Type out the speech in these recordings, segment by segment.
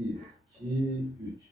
Bir, iki, üç.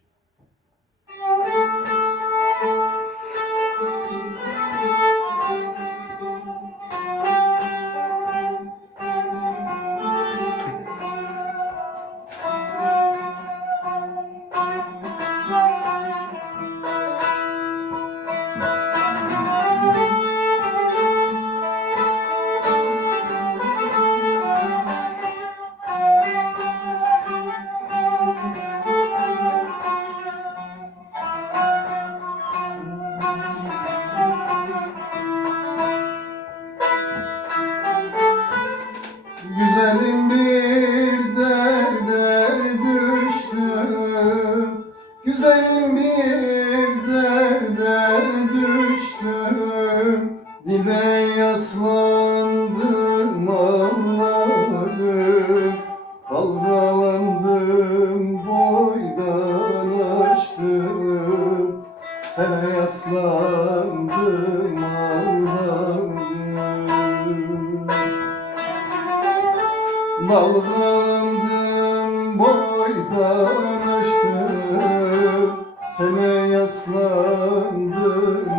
Güzelim bir derde düştüm Güzelim bir derde düştüm Dile boydan açtım Sene yaslandım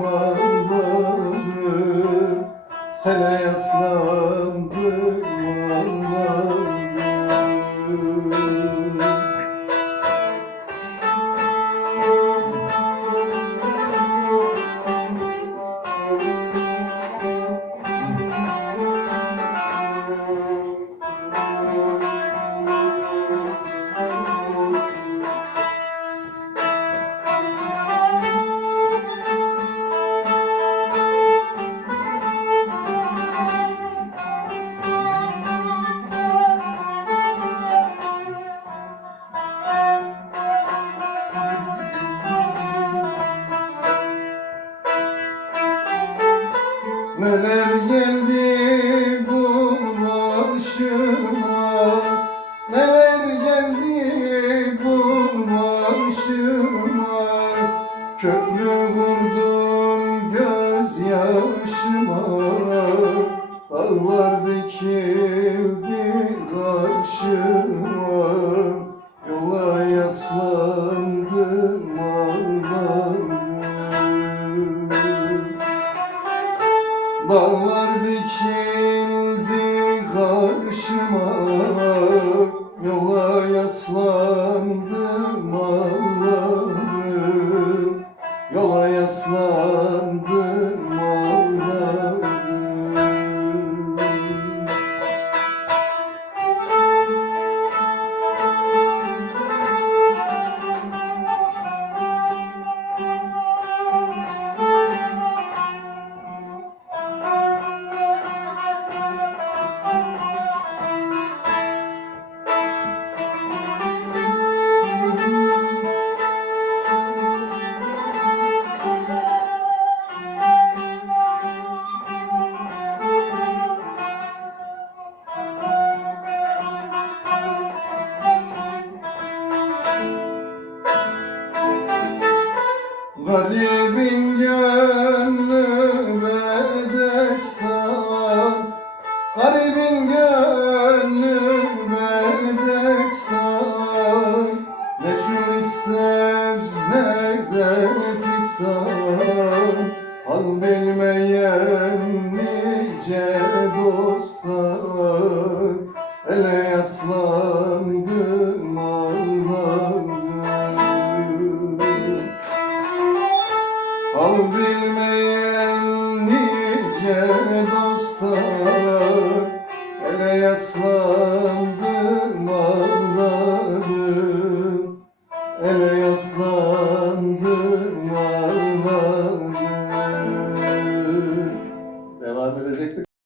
ağladım Sene yaslandım ağladım Neler geldi bu başıma? Neler Dağlar dikildi karşıma Yola yaslandım. ağladım gönlüme destan Garibin gönlüme destan Ne çul ister ne de fistan Hal bilmeyen dostlar Ele yaslandım nice dostlar Ele yaslandım ağladım Ele yaslandım